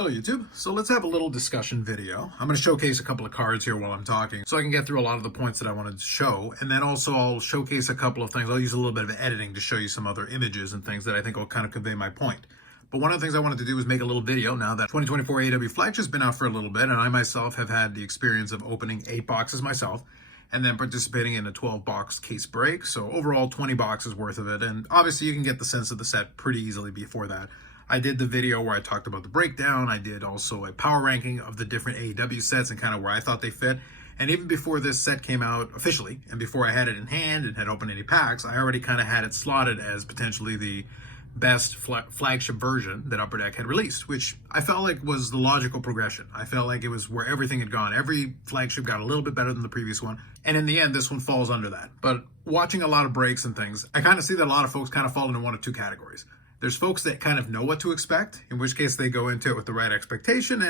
Hello YouTube. So let's have a little discussion video. I'm going to showcase a couple of cards here while I'm talking so I can get through a lot of the points that I wanted to show, and then also I'll showcase a couple of things. I'll use a little bit of editing to show you some other images and things that I think will kind of convey my point. But one of the things I wanted to do was make a little video now that 2024 AEW Flagship has been out for a little bit, and I myself have had the experience of opening 8 boxes myself and then participating in a 12-box case break. So overall 20 boxes worth of it, and obviously you can get the sense of the set pretty easily before that. I did the video where I talked about the breakdown. I did also a power ranking of the different AEW sets and kind of where I thought they fit. And even before this set came out officially, and before I had it in hand and had opened any packs, I already kind of had it slotted as potentially the best flagship version that Upper Deck had released, which I felt like was the logical progression. I felt like it was where everything had gone. Every flagship got a little bit better than the previous one. And in the end, this one falls under that. But watching a lot of breaks and things, I kind of see that a lot of folks kind of fall into one of two categories. There's folks that kind of know what to expect, in which case they go into it with the right expectation.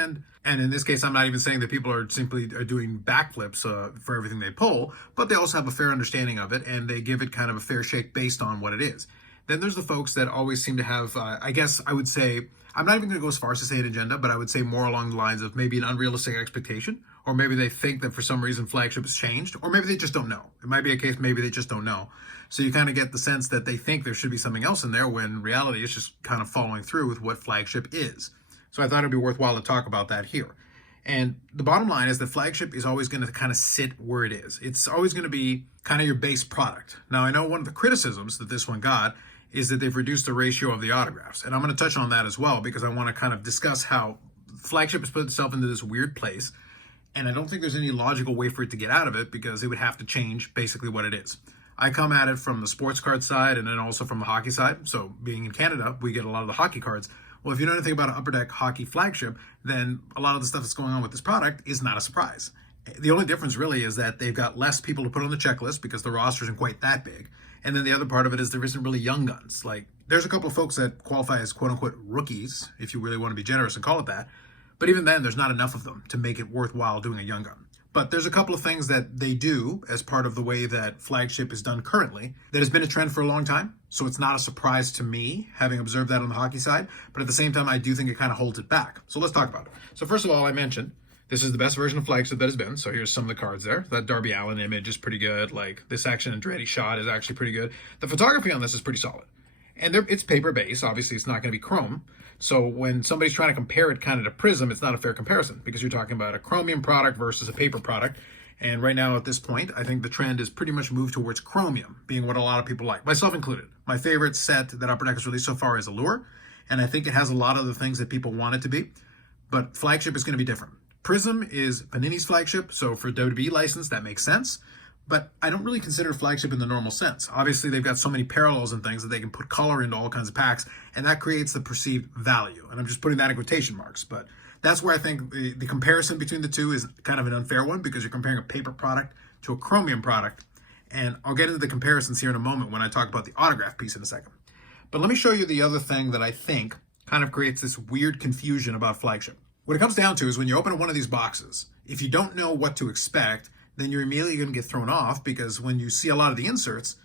And in this case, I'm not even saying that people are simply doing backflips for everything they pull, but they also have a fair understanding of it, and they give it kind of a fair shake based on what it is. Then there's the folks that always seem to have, I guess I would say, I'm not even going to go as far as to say an agenda, but I would say more along the lines of maybe an unrealistic expectation, or maybe they think that for some reason Flagship has changed, or maybe they just don't know. It might be a case maybe they just don't know. So you kind of get the sense that they think there should be something else in there when in reality it's just kind of following through with what Flagship is. So I thought it'd be worthwhile to talk about that here. And the bottom line is that Flagship is always going to kind of sit where it is. It's always going to be kind of your base product. Now, I know one of the criticisms that this one got is that they've reduced the ratio of the autographs. And I'm going to touch on that as well because I want to kind of discuss how Flagship has put itself into this weird place. And I don't think there's any logical way for it to get out of it because it would have to change basically what it is. I come at it from the sports card side and then also from the hockey side. So being in Canada, we get a lot of the hockey cards. Well, if you know anything about an Upper Deck hockey flagship, then a lot of the stuff that's going on with this product is not a surprise. The only difference really is that they've got less people to put on the checklist because the roster isn't quite that big. And then the other part of it is there isn't really young guns. Like there's a couple of folks that qualify as quote unquote rookies, if you really want to be generous and call it that. But even then, there's not enough of them to make it worthwhile doing a young gun. But there's a couple of things that they do as part of the way that Flagship is done currently that has been a trend for a long time. So it's not a surprise to me, having observed that on the hockey side. But at the same time, I do think it kind of holds it back. So let's talk about it. So first of all, I mentioned this is the best version of Flagship that has been. So here's some of the cards there. That Darby Allin image is pretty good. Like this Action Andretti shot is actually pretty good. The photography on this is pretty solid. And it's paper based. Obviously, it's not going to be chrome. So when somebody's trying to compare it kind of to Prism, it's not a fair comparison because you're talking about a chromium product versus a paper product. And right now at this point, I think the trend is pretty much moved towards chromium being what a lot of people like, myself included. My favorite set that Upper Deck has released so far is Allure. And I think it has a lot of the things that people want it to be. But Flagship is going to be different. Prism is Panini's flagship. So for WWE license, that makes sense. But I don't really consider Flagship in the normal sense. Obviously, they've got so many parallels and things that they can put color into all kinds of packs, and that creates the perceived value. And I'm just putting that in quotation marks. But that's where I think the comparison between the two is kind of an unfair one because you're comparing a paper product to a chromium product. And I'll get into the comparisons here in a moment when I talk about the autograph piece in a second. But let me show you the other thing that I think kind of creates this weird confusion about Flagship. What it comes down to is when you open one of these boxes, if you don't know what to expect, then you're immediately going to get thrown off because when you see a lot of the inserts,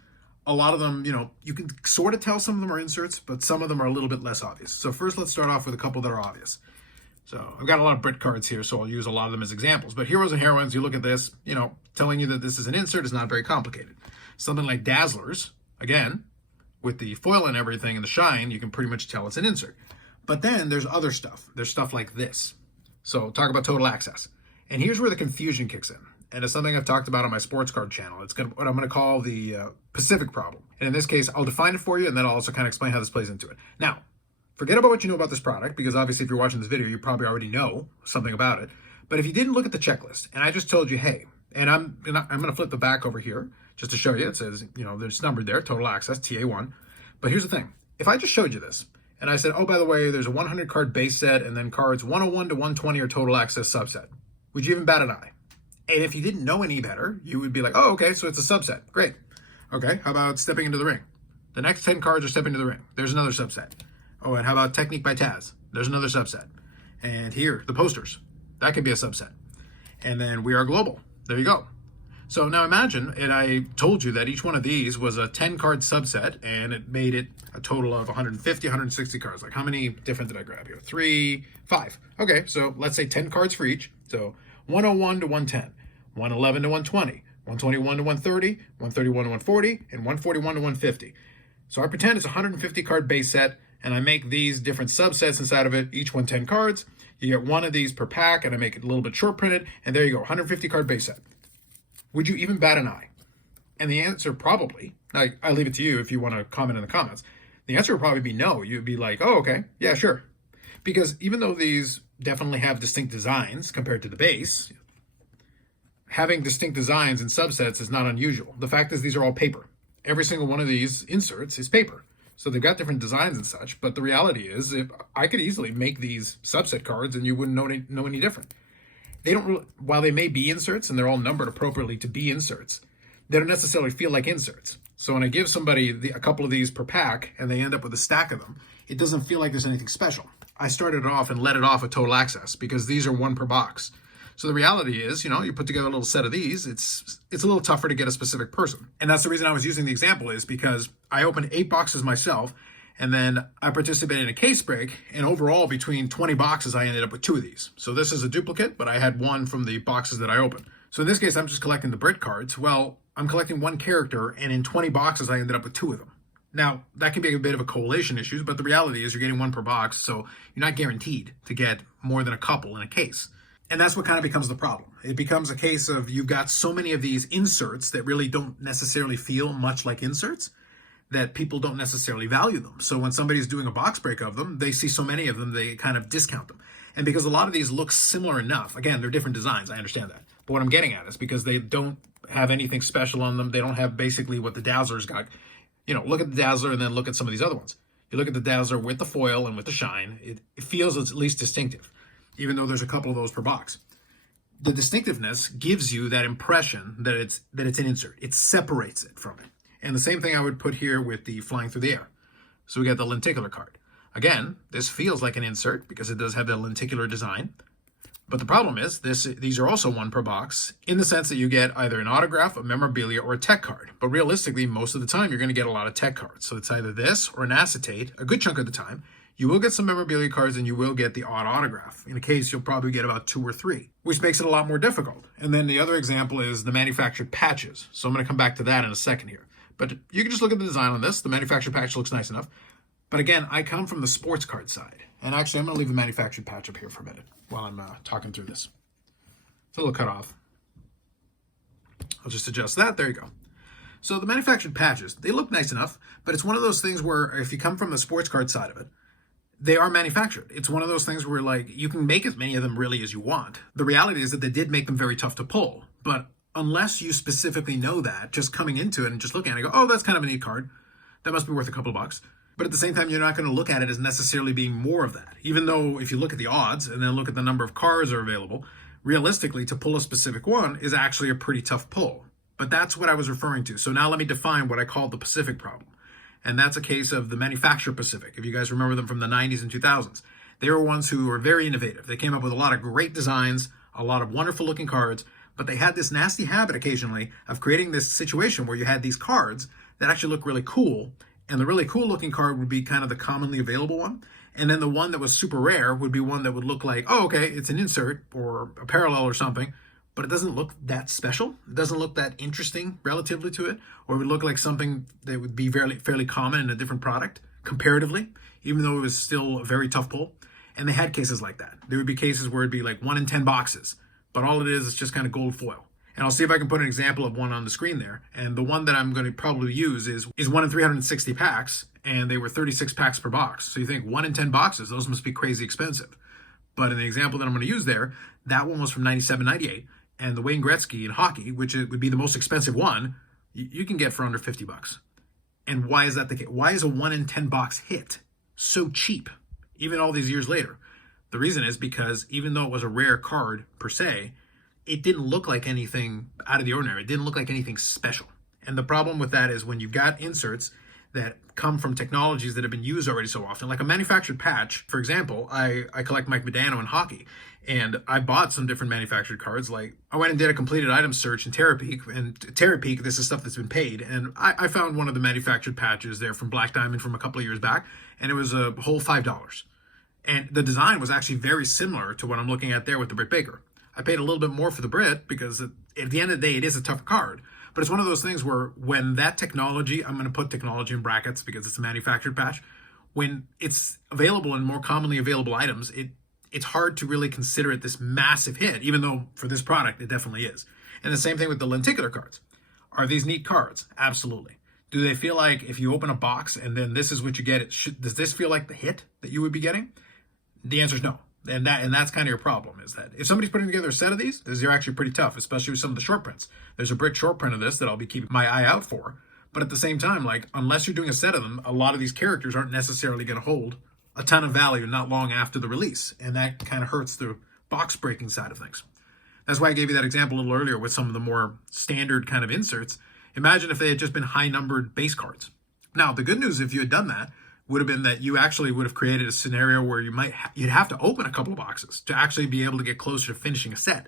a lot of them, you can sort of tell some of them are inserts, but some of them are a little bit less obvious. So first, let's start off with a couple that are obvious. So I've got a lot of Brit cards here, so I'll use a lot of them as examples. But Heroes and Heroines, you look at this, telling you that this is an insert is not very complicated. Something like Dazzlers, again, with the foil and everything and the shine, you can pretty much tell it's an insert. But then there's other stuff. There's stuff like this. So talk about Total Access. And here's where the confusion kicks in. And it's something I've talked about on my sports card channel. It's what I'm going to call the Pacific problem. And in this case, I'll define it for you, and then I'll also kind of explain how this plays into it. Now, forget about what you know about this product, because obviously if you're watching this video, you probably already know something about it. But if you didn't look at the checklist, and I just told you, hey, and I'm going to flip the back over here just to show you. It says, there's numbered there, Total Access, TA1. But here's the thing. If I just showed you this, and I said, oh, by the way, there's a 100 card base set, and then cards 101 to 120 are Total Access subset, would you even bat an eye? And if you didn't know any better, you would be like, oh, okay, so it's a subset. Great. Okay, how about Stepping into the Ring? The next 10 cards are Stepping into the Ring. There's another subset. Oh, and how about Technique by Taz? There's another subset. And here, the posters. That could be a subset. And then We Are Global. There you go. So now imagine, and I told you that each one of these was a 10 card subset, and it made it a total of 150, 160 cards. Like, how many different did I grab here? 3, 5. Okay, so let's say 10 cards for each. So 101 to 110, 111 to 120, 121 to 130, 131 to 140, and 141 to 150. So I pretend it's a 150 card base set, and I make these different subsets inside of it, each one 10 cards. You get one of these per pack, and I make it a little bit short printed, and there you go, 150 card base set. Would you even bat an eye? And the answer probably, I leave it to you if you want to comment in the comments. The answer would probably be no. You'd be like, oh, okay, yeah, sure. Because even though these definitely have distinct designs compared to the base, having distinct designs in subsets is not unusual. The fact is these are all paper. Every single one of these inserts is paper. So they've got different designs and such, but the reality is I could easily make these subset cards and you wouldn't know any different. They don't really, while they may be inserts and they're all numbered appropriately to be inserts, they don't necessarily feel like inserts. So when I give somebody a couple of these per pack and they end up with a stack of them, it doesn't feel like there's anything special. I started it off and let it off at total access because these are one per box. So the reality is, you put together a little set of these, it's a little tougher to get a specific person. And that's the reason I was using the example is because I opened 8 boxes myself, and then I participated in a case break, and overall between 20 boxes, I ended up with 2 of these. So this is a duplicate, but I had one from the boxes that I opened. So in this case, I'm just collecting the Brit cards. Well, I'm collecting one character, and in 20 boxes, I ended up with 2 of them. Now, that can be a bit of a collation issue, but the reality is you're getting one per box, so you're not guaranteed to get more than a couple in a case. And that's what kind of becomes the problem. It becomes a case of you've got so many of these inserts that really don't necessarily feel much like inserts that people don't necessarily value them. So when somebody's doing a box break of them, they see so many of them, they kind of discount them. And because a lot of these look similar enough, again, they're different designs, I understand that. But what I'm getting at is because they don't have anything special on them, they don't have basically what the Dazzler's got. Look at the Dazzler and then look at some of these other ones. You look at the Dazzler with the foil and with the shine, it feels at least distinctive, even though there's a couple of those per box. The distinctiveness gives you that impression that it's an insert. It separates it from it. And the same thing I would put here with the Flying Through the Air. So we got the lenticular card. Again, this feels like an insert because it does have the lenticular design. But the problem is these are also one per box in the sense that you get either an autograph, a memorabilia, or a tech card. But realistically, most of the time, you're going to get a lot of tech cards. So it's either this or an acetate, a good chunk of the time. You will get some memorabilia cards and you will get the odd autograph. In a case, you'll probably get about 2 or 3, which makes it a lot more difficult. And then the other example is the manufactured patches. So I'm going to come back to that in a second here. But you can just look at the design on this. The manufactured patch looks nice enough. But again, I come from the sports card side. And actually, I'm going to leave the manufactured patch up here for a minute while I'm talking through this. It's a little cut off. I'll just adjust that. There you go. So the manufactured patches, they look nice enough, but it's one of those things where if you come from the sports card side of it, they are manufactured. It's one of those things where you can make as many of them really as you want. The reality is that they did make them very tough to pull, but unless you specifically know that, just coming into it and just looking at it, go, oh, that's kind of a neat card. That must be worth a couple of bucks. But at the same time, you're not going to look at it as necessarily being more of that. Even though if you look at the odds and then look at the number of cards that are available, realistically, to pull a specific one is actually a pretty tough pull. But that's what I was referring to. So now let me define what I call the Pacific problem. And that's a case of the manufacturer Pacific. If you guys remember them from the 90s and 2000s, they were ones who were very innovative. They came up with a lot of great designs, a lot of wonderful looking cards, but they had this nasty habit occasionally of creating this situation where you had these cards that actually look really cool. And the really cool looking card would be kind of the commonly available one. And then the one that was super rare would be one that would look like, oh, okay, it's an insert or a parallel or something, but it doesn't look that special. It doesn't look that interesting relatively to it, or it would look like something that would be fairly common in a different product comparatively, even though it was still a very tough pull. And they had cases like that. There would be cases where it'd be like 1 in 10 boxes, but all it is just kind of gold foil. And I'll see if I can put an example of one on the screen there. And the one that I'm going to probably use is 1 in 360 packs, and they were 36 packs per box. So you think 1 in 10 boxes, those must be crazy expensive. But in the example that I'm going to use there, that one was from 97, 98. And the Wayne Gretzky in hockey, which would be the most expensive one, you can get for under 50 bucks. And why is that the case? Why is a 1 in 10 box hit so cheap, even all these years later? The reason is because even though it was a rare card per se, it didn't look like anything out of the ordinary. It didn't look like anything special. And the problem with that is when you've got inserts that come from technologies that have been used already so often. Like a manufactured patch, for example, I collect Mike Modano in hockey, and I bought some different manufactured cards. Like I went and did a completed item search in Terapeak, and Terapeak, this is stuff that's been paid, and I found one of the manufactured patches there from Black Diamond from a couple of years back, and it was a whole $5. And the design was actually very similar to what I'm looking at there with the Britt Baker. I paid a little bit more for the Brit because at the end of the day, it is a tougher card. But it's one of those things where when that technology, I'm going to put technology in brackets because it's a manufactured patch, when it's available in more commonly available items, it's hard to really consider it this massive hit, even though for this product, it definitely is. And the same thing with the lenticular cards. Are these neat cards? Absolutely. Do they feel like if you open a box and then this is what you get, does this feel like the hit that you would be getting? The answer is no. And that's kind of your problem, is that if somebody's putting together a set of these are actually pretty tough, especially with some of the short prints. There's a Brit short print of this that I'll be keeping my eye out for. But at the same time, like, unless you're doing a set of them, a lot of these characters aren't necessarily going to hold a ton of value not long after the release. And that kind of hurts the box breaking side of things. That's why I gave you that example a little earlier with some of the more standard kind of inserts. Imagine if they had just been high numbered base cards. Now, the good news, if you had done that, would have been that you actually would have created a scenario where you'd have to open a couple of boxes to actually be able to get closer to finishing a set.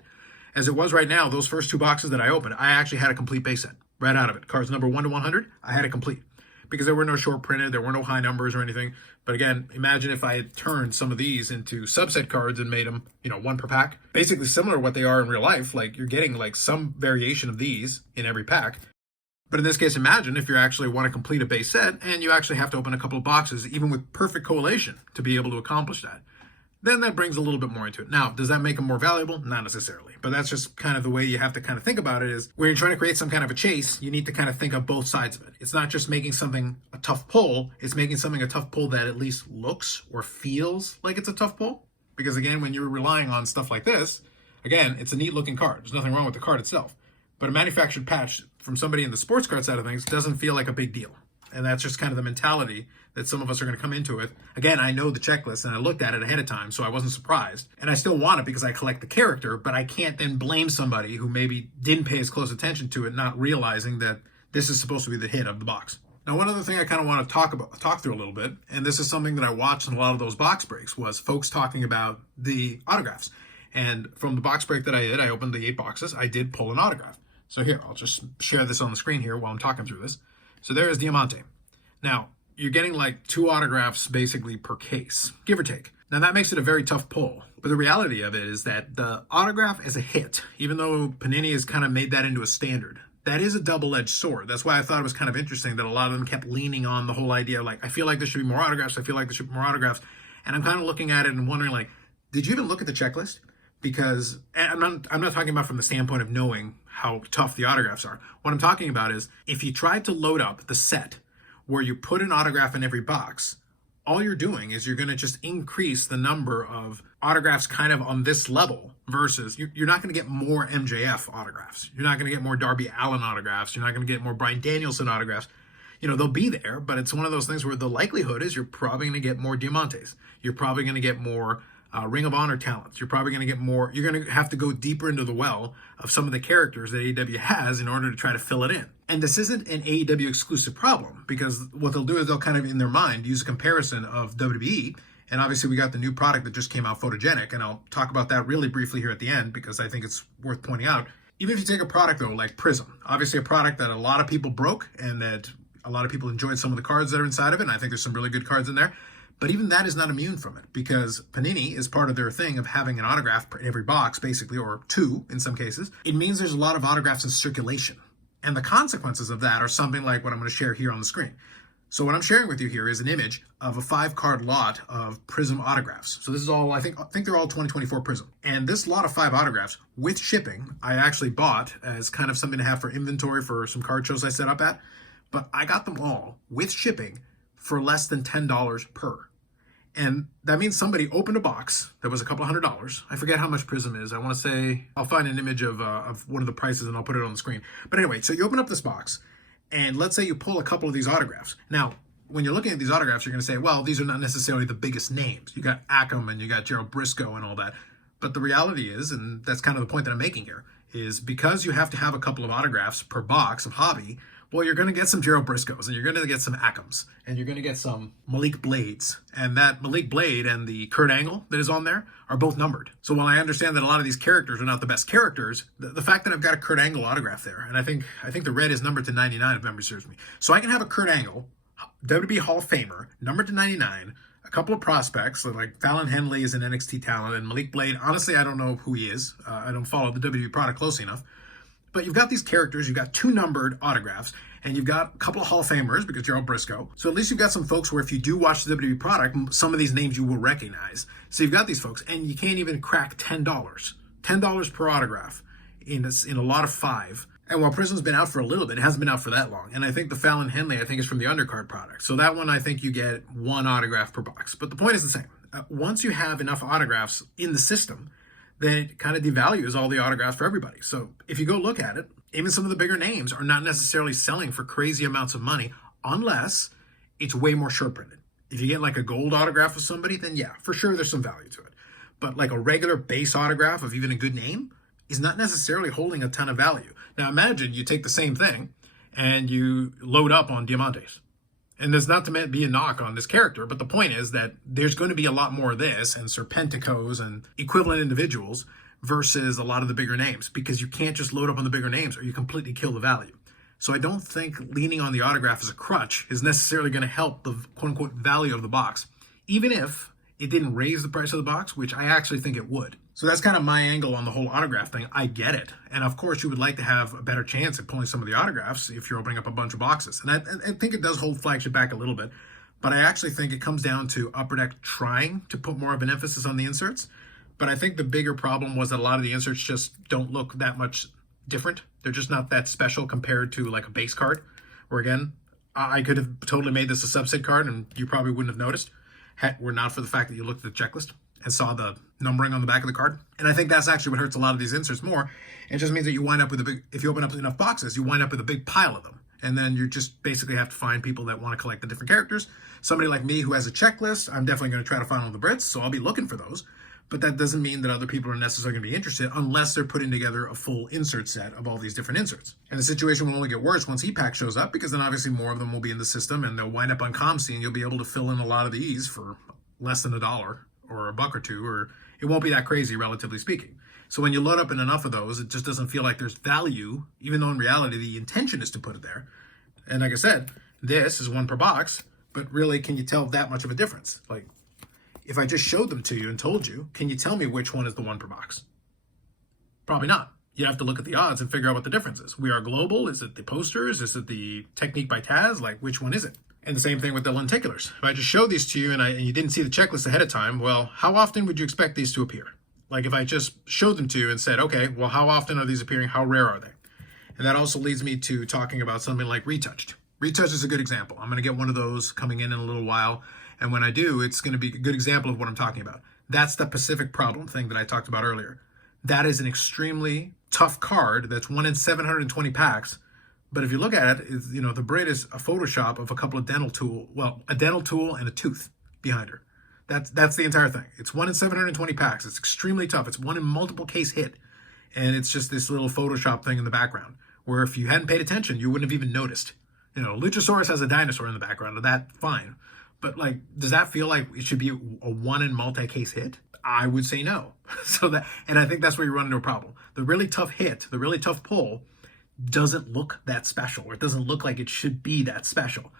As it was right now, those first 2 boxes that I opened, I actually had a complete base set right out of it. Cards number 1 to 100, I had it complete because there were no short printed, there were no high numbers or anything. But again, imagine if I had turned some of these into subset cards and made them, 1 per pack, basically similar to what they are in real life. Like you're getting like some variation of these in every pack. But in this case, imagine if you actually want to complete a base set and you actually have to open a couple of boxes, even with perfect correlation, to be able to accomplish that. Then that brings a little bit more into it. Now, does that make them more valuable? Not necessarily. But that's just kind of the way you have to kind of think about it, is when you're trying to create some kind of a chase, you need to kind of think of both sides of it. It's not just making something a tough pull, it's making something a tough pull that at least looks or feels like it's a tough pull. Because again, when you're relying on stuff like this, again, it's a neat looking card. There's nothing wrong with the card itself. But a manufactured patch from somebody in the sports card side of things doesn't feel like a big deal. And that's just kind of the mentality that some of us are going to come into it. Again, I know the checklist and I looked at it ahead of time, so I wasn't surprised. And I still want it because I collect the character, but I can't then blame somebody who maybe didn't pay as close attention to it, not realizing that this is supposed to be the hit of the box. Now, one other thing I kind of want to talk through a little bit, and this is something that I watched in a lot of those box breaks, was folks talking about the autographs. And from the box break that I did, I opened the 8 boxes, I did pull an autograph. So here, I'll just share this on the screen here while I'm talking through this. So there is Diamante. Now, you're getting like 2 autographs basically per case, give or take. Now, that makes it a very tough pull. But the reality of it is that the autograph is a hit, even though Panini has kind of made that into a standard. That is a double-edged sword. That's why I thought it was kind of interesting that a lot of them kept leaning on the whole idea, like, I feel like there should be more autographs, I feel like there should be more autographs. And I'm kind of looking at it and wondering, like, did you even look at the checklist? Because I'm not talking about from the standpoint of knowing how tough the autographs are. What I'm talking about is if you tried to load up the set where you put an autograph in every box, all you're doing is you're going to just increase the number of autographs kind of on this level versus you're not going to get more MJF autographs. You're not going to get more Darby Allin autographs. You're not going to get more Bryan Danielson autographs. They'll be there, but it's one of those things where the likelihood is you're probably going to get more Diamantes. You're probably going to get more Ring of Honor talents. You're probably going to get more. You're going to have to go deeper into the well of some of the characters that AEW has in order to try to fill it in. And this isn't an AEW exclusive problem, because what they'll do is they'll kind of, in their mind, use a comparison of WWE. And obviously we got the new product that just came out, Photogenic, and I'll talk about that really briefly here at the end because I think it's worth pointing out. Even if you take a product, though, like Prism, obviously a product that a lot of people broke and that a lot of people enjoyed some of the cards that are inside of it, and I think there's some really good cards in there. But even that is not immune from it, because Panini is part of their thing of having an autograph in every box, basically, or 2 in some cases. It means there's a lot of autographs in circulation. And the consequences of that are something like what I'm going to share here on the screen. So what I'm sharing with you here is an image of a 5-card lot of Prism autographs. So this is all, I think they're all 2024 Prism. And this lot of 5 autographs with shipping, I actually bought as kind of something to have for inventory for some card shows I set up at. But I got them all with shipping for less than $10 per. And that means somebody opened a box that was a couple $100. I forget how much Prism is. I want to say, I'll find an image of one of the prices and I'll put it on the screen. But anyway, so you open up this box and let's say you pull a couple of these autographs. Now, when you're looking at these autographs, you're going to say, well, these are not necessarily the biggest names. You got Ackham and you got Gerald Briscoe and all that. But the reality is, and that's kind of the point that I'm making here, is because you have to have a couple of autographs per box of hobby, Well, you're going to get some Gerald Briscoes, and you're going to get some Ackhams, and you're going to get some Malik Blades. And that Malik Blade and the Kurt Angle that is on there are both numbered. So while I understand that a lot of these characters are not the best characters, the fact that I've got a Kurt Angle autograph there, and I think the red is numbered to 99 if memory serves me. So I can have a Kurt Angle, WWE Hall of Famer, numbered to 99, a couple of prospects, like Fallon Henley is an NXT talent, and Malik Blade, honestly, I don't know who he is. I don't follow the WWE product closely enough. But you've got these characters, you've got 2 numbered autographs, and you've got a couple of Hall of Famers because Gerald Briscoe. So at least you've got some folks where if you do watch the WWE product, some of these names you will recognize. So you've got these folks, and you can't even crack $10. $10 per autograph in a lot of 5. And while Prism's been out for a little bit, it hasn't been out for that long. And I think the Fallon Henley, I think, is from the undercard product. So that one, I think you get 1 autograph per box. But the point is the same. Once you have enough autographs in the system, then it kind of devalues all the autographs for everybody. So if you go look at it, even some of the bigger names are not necessarily selling for crazy amounts of money unless it's way more short printed. If you get like a gold autograph of somebody, then yeah, for sure there's some value to it. But like a regular base autograph of even a good name is not necessarily holding a ton of value. Now imagine you take the same thing and you load up on Diamantes. And there's not to be a knock on this character, but the point is that there's going to be a lot more of this and Serpenticos and equivalent individuals versus a lot of the bigger names, because you can't just load up on the bigger names or you completely kill the value. So I don't think leaning on the autograph as a crutch is necessarily going to help the quote-unquote value of the box, even if it didn't raise the price of the box, which I actually think it would. So that's kind of my angle on the whole autograph thing. I get it. And of course, you would like to have a better chance at pulling some of the autographs if you're opening up a bunch of boxes. And I think it does hold Flagship back a little bit. But I actually think it comes down to Upper Deck trying to put more of an emphasis on the inserts. But I think the bigger problem was that a lot of the inserts just don't look that much different. They're just not that special compared to like a base card. Where again, I could have totally made this a subset card and you probably wouldn't have noticed. Were not for the fact that you looked at the checklist and saw the numbering on the back of the card. And I think that's actually what hurts a lot of these inserts more. It just means that you wind up with a big, if you open up enough boxes, you wind up with a big pile of them. And then you just basically have to find people that want to collect the different characters. Somebody like me who has a checklist, I'm definitely going to try to find all the Brits, so I'll be looking for those. But that doesn't mean that other people are necessarily going to be interested unless they're putting together a full insert set of all these different inserts. And the situation will only get worse once E-Pack shows up, because then obviously more of them will be in the system and they'll wind up on ComC and you'll be able to fill in a lot of these for less than $1 or $1 or $2, or it won't be that crazy, relatively speaking. So when you load up in enough of those, it just doesn't feel like there's value, even though in reality the intention is to put it there. And like I said, this is 1 per box, but really, can you tell that much of a difference? Like, if I just showed them to you and told you, can you tell me which one is the 1 per box? Probably not. You have to look at the odds and figure out what the difference is. We Are Global, is it the posters? Is it the Technique by Taz? Like, which one is it? And the same thing with the lenticulars. If I just showed these to you and you didn't see the checklist ahead of time, well, how often would you expect these to appear? Like if I just showed them to you and said, okay, well, how often are these appearing? How rare are they? And that also leads me to talking about something like Retouched. Retouched is a good example. I'm going to get one of those coming in a little while. And when I do, it's going to be a good example of what I'm talking about. That's the Pacific Problem thing that I talked about earlier. That is an extremely tough card that's 1 in 720 packs. But if you look at it, the Brit is a Photoshop of a couple of dental tool, well, a dental tool and a tooth behind her. That's the entire thing. It's 1 in 720 packs. It's extremely tough. It's 1 in multiple case hit. And it's just this little Photoshop thing in the background, where if you hadn't paid attention, you wouldn't have even noticed. Luchasaurus has a dinosaur in the background, and that, fine. But like, does that feel like it should be a 1 in multi-case hit? I would say no. And I think that's where you run into a problem. The really tough hit, the really tough pull, doesn't look that special, or it doesn't look like it should be that special.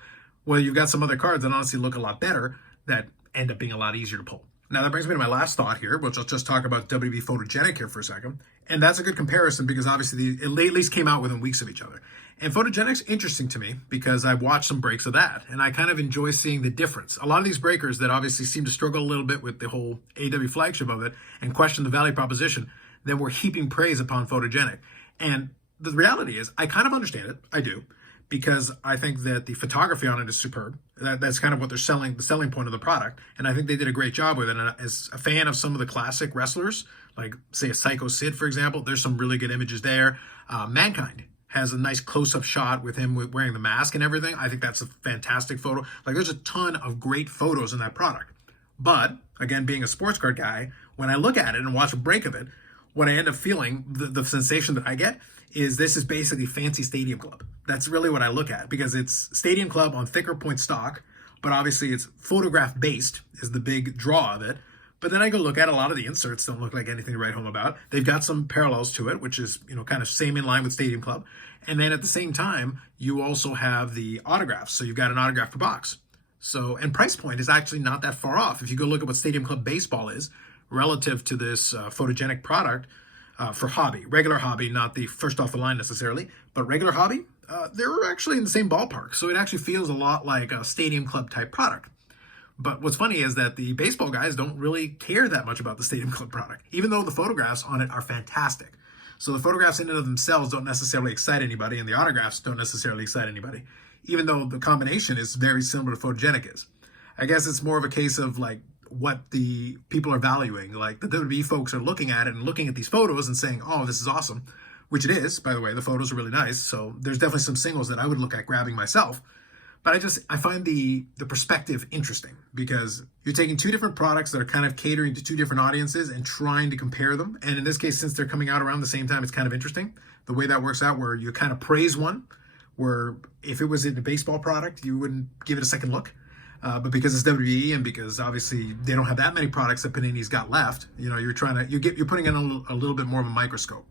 Well, you've got some other cards that honestly look a lot better that end up being a lot easier to pull. Now that brings me to my last thought here, which I'll just talk about WB Photogenic here for a second. And that's a good comparison because obviously it at least came out within weeks of each other. And Photogenic's interesting to me because I've watched some breaks of that, and I kind of enjoy seeing the difference. A lot of these breakers that obviously seem to struggle a little bit with the whole AEW Flagship of it and question the value proposition, then we're heaping praise upon Photogenic. And the reality is, I kind of understand it. I do. Because I think that the photography on it is superb. That's kind of what they're selling, the selling point of the product. And I think they did a great job with it. And as a fan of some of the classic wrestlers, like say a Psycho Sid, for example, there's some really good images there. Mankind has a nice close-up shot with him wearing the mask and everything. I think that's a fantastic photo. Like there's a ton of great photos in that product. But again, being a sports card guy, when I look at it and watch a break of it, what I end up feeling, the sensation that I get, is this is basically fancy Stadium Club. That's really what I look at, because it's Stadium Club on thicker point stock, but obviously it's photograph based is the big draw of it. But then I go look at a lot of the inserts, don't look like anything to write home about. They've got some parallels to it, which is, kind of same in line with Stadium Club. And then at the same time, you also have the autographs. So you've got an autograph per box. So, and price point is actually not that far off. If you go look at what Stadium Club baseball is relative to this photogenic product for hobby, regular hobby, not the first off the line necessarily, but regular hobby, they're actually in the same ballpark. So it actually feels a lot like a Stadium Club type product. But what's funny is that the baseball guys don't really care that much about the Stadium Club product, even though the photographs on it are fantastic. So the photographs in and of themselves don't necessarily excite anybody, and the autographs don't necessarily excite anybody, even though the combination is very similar to photogenic is. I guess it's more of a case of like what the people are valuing. Like the WWE folks are looking at it and looking at these photos and saying, oh, this is awesome, which it is, by the way. The photos are really nice. So there's definitely some singles that I would look at grabbing myself. But I find the perspective interesting, because you're taking two different products that are kind of catering to two different audiences and trying to compare them. And in this case, since they're coming out around the same time, it's kind of interesting the way that works out, where you kind of praise one, where if it was in a baseball product, you wouldn't give it a second look. But because it's WWE and because obviously they don't have that many products that Panini's got left, you're putting in a little bit more of a microscope.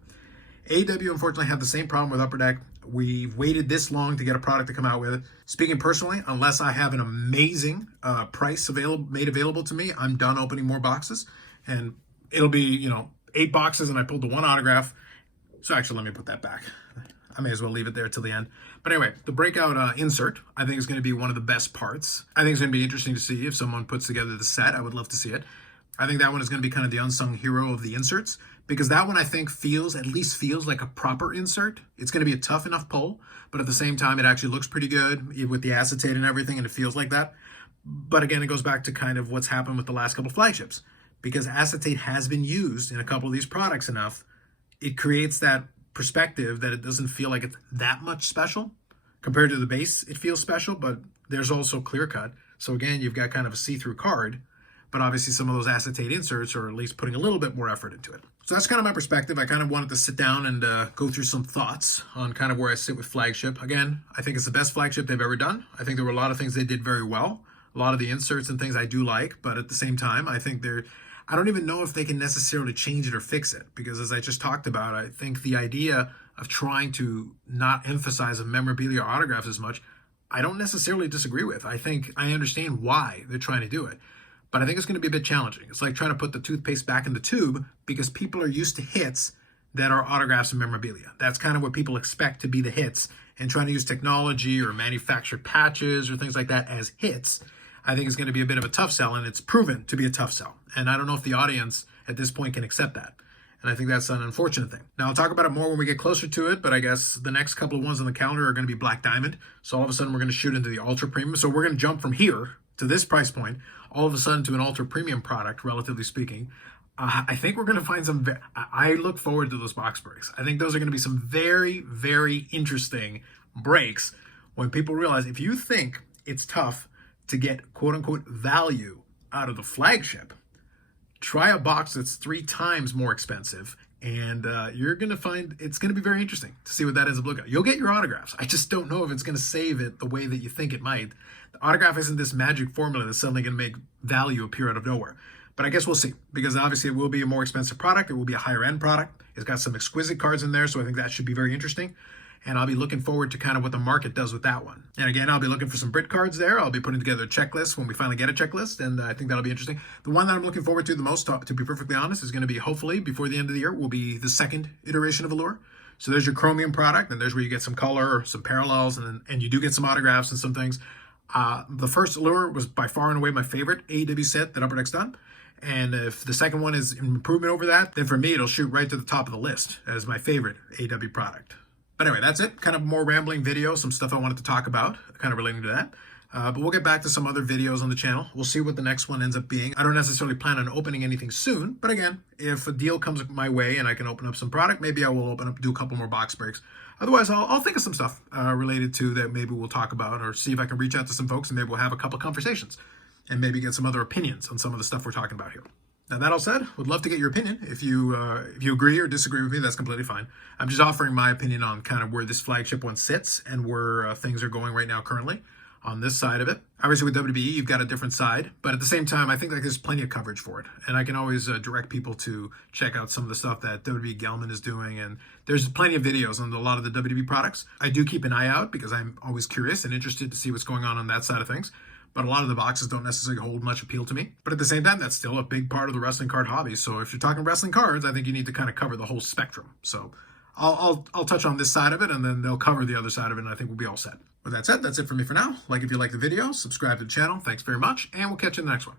AEW unfortunately have the same problem with Upper Deck. We've waited this long to get a product to come out with it. Speaking personally, unless I have an amazing price made available to me, I'm done opening more boxes. And it'll be, 8 boxes and I pulled the one autograph. So actually, let me put that back. I may as well leave it there till the end. But anyway, the breakout insert, I think is going to be one of the best parts. I think it's going to be interesting to see if someone puts together the set. I would love to see it. I think that one is going to be kind of the unsung hero of the inserts, because that one I think at least feels like a proper insert. It's going to be a tough enough pull, but at the same time, it actually looks pretty good with the acetate and everything, and it feels like that. But again, it goes back to kind of what's happened with the last couple of flagships, because acetate has been used in a couple of these products enough. It creates that perspective that it doesn't feel like it's that much special. Compared to the base, it feels special, but there's also clear cut. So again, you've got kind of a see-through card. But obviously some of those acetate inserts are at least putting a little bit more effort into it. So that's kind of my perspective. I kind of wanted to sit down and go through some thoughts on kind of where I sit with Flagship. Again, I think it's the best Flagship they've ever done. I think there were a lot of things they did very well. A lot of the inserts and things I do like, but at the same time, I think I don't even know if they can necessarily change it or fix it, because as I just talked about, I think the idea of trying to not emphasize memorabilia or autographs as much, I don't necessarily disagree with. I think I understand why they're trying to do it. But I think it's going to be a bit challenging. It's like trying to put the toothpaste back in the tube, because people are used to hits that are autographs and memorabilia. That's kind of what people expect to be the hits, and trying to use technology or manufactured patches or things like that as hits, I think is going to be a bit of a tough sell, and it's proven to be a tough sell. And I don't know if the audience at this point can accept that. And I think that's an unfortunate thing. Now, I'll talk about it more when we get closer to it, but I guess the next couple of ones on the calendar are going to be Black Diamond. So all of a sudden, we're going to shoot into the ultra premium. So we're going to jump from here to this price point, all of a sudden to an ultra premium product, relatively speaking. I think we're going to find I look forward to those box breaks. I think those are going to be some very, very interesting breaks when people realize, if you think it's tough to get quote unquote value out of the Flagship, try a box that's 3 times more expensive, and you're going to find it's going to be very interesting to see what that ends up looking like. You'll get your autographs. I just don't know if it's going to save it the way that you think it might. The autograph isn't this magic formula that's suddenly going to make value appear out of nowhere. But I guess we'll see, because obviously it will be a more expensive product. It will be a higher end product. It's got some exquisite cards in there, so I think that should be very interesting. And I'll be looking forward to kind of what the market does with that one. And again, I'll be looking for some Brit cards there. I'll be putting together a checklist when we finally get a checklist, and I think that'll be interesting. The one that I'm looking forward to the most, to be perfectly honest, is going to be, hopefully before the end of the year, will be the second iteration of Allure. So there's your chromium product, and there's where you get some color, some parallels, and you do get some autographs and some things. The first Allure was by far and away my favorite AEW set that Upper Deck's done. And if the second one is an improvement over that, then for me, it'll shoot right to the top of the list as my favorite AEW product. But anyway, that's it. Kind of more rambling video, some stuff I wanted to talk about, kind of relating to that. But we'll get back to some other videos on the channel. We'll see what the next one ends up being. I don't necessarily plan on opening anything soon, but again, if a deal comes my way and I can open up some product, maybe I will do a couple more box breaks. Otherwise, I'll think of some stuff related to that maybe we'll talk about, or see if I can reach out to some folks and maybe we'll have a couple conversations and maybe get some other opinions on some of the stuff we're talking about here. Now that all said, would love to get your opinion. If you agree or disagree with me, that's completely fine. I'm just offering my opinion on kind of where this flagship one sits and where things are going right now currently on this side of it. Obviously with WWE, you've got a different side, but at the same time, I think like there's plenty of coverage for it. And I can always direct people to check out some of the stuff that WWE Gelman is doing. And there's plenty of videos on a lot of the WWE products. I do keep an eye out because I'm always curious and interested to see what's going on that side of things. But a lot of the boxes don't necessarily hold much appeal to me. But at the same time, that's still a big part of the wrestling card hobby. So if you're talking wrestling cards, I think you need to kind of cover the whole spectrum. So I'll touch on this side of it, and then they'll cover the other side of it, and I think we'll be all set. With that said, that's it for me for now. Like if you like the video, subscribe to the channel. Thanks very much, and we'll catch you in the next one.